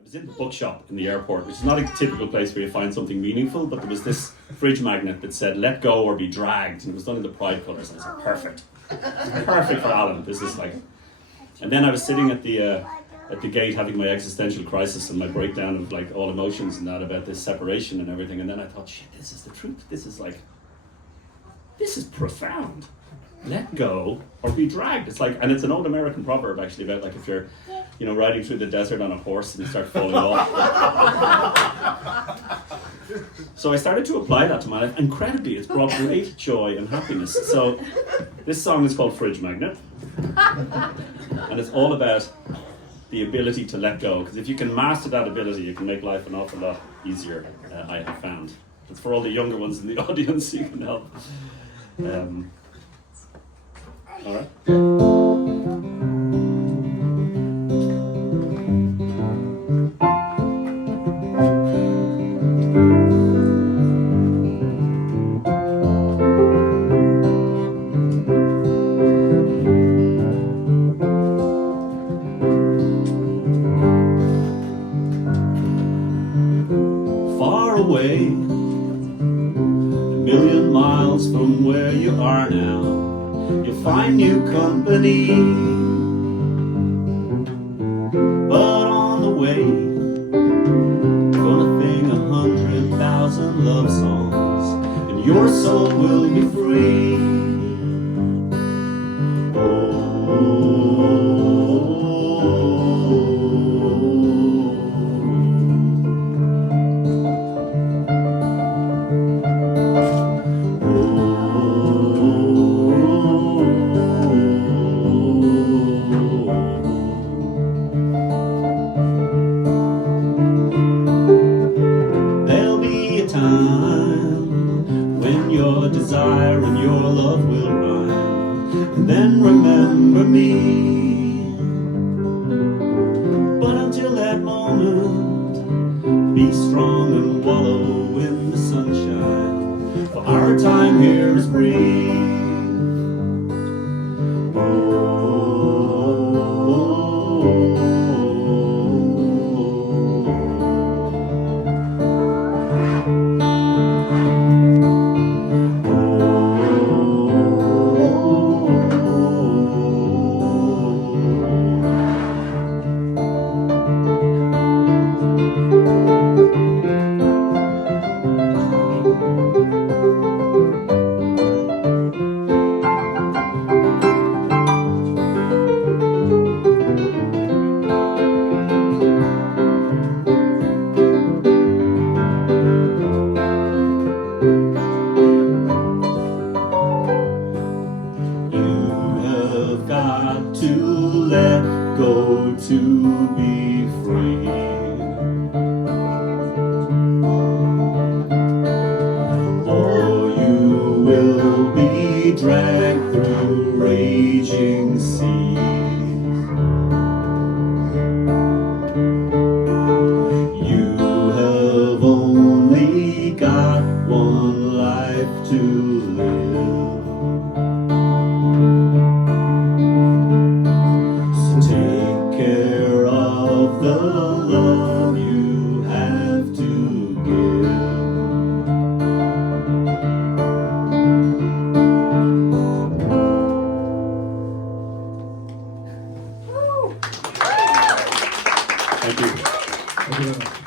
I was in the bookshop in the airport, which is not a typical place where you find something meaningful, but there was this fridge magnet that said, "Let go or be dragged," and it was done in the Pride colours, and I said, perfect. Perfect for Alan. This is like... And then I was sitting at the gate having my existential crisis and my breakdown of like all emotions and that about this separation and everything, and then I thought, shit, this is the truth. This is profound. Let go or be dragged. It's like, and it's an old American proverb actually about like if you're, riding through the desert on a horse and you start falling off. So I started to apply that to my life. Incredibly, it's brought great joy and happiness. So this song is called Fridge Magnet, and it's all about the ability to let go. Because if you can master that ability, you can make life an awful lot easier. I have found. It's for all the younger ones in the audience. You can help. All right. Far away, a million miles from where you are now, you'll find new company, but on the way, you're gonna sing 100,000 love songs, and your soul will be free. When your desire and your love will rhyme, and then remember me. But until that moment, be strong and wallow in the sunshine, for our time here is brief. Got to let go to be free, or you will be dragged through raging seas. You have only got one life to live. The love you have to give. Thank you. Thank you very much.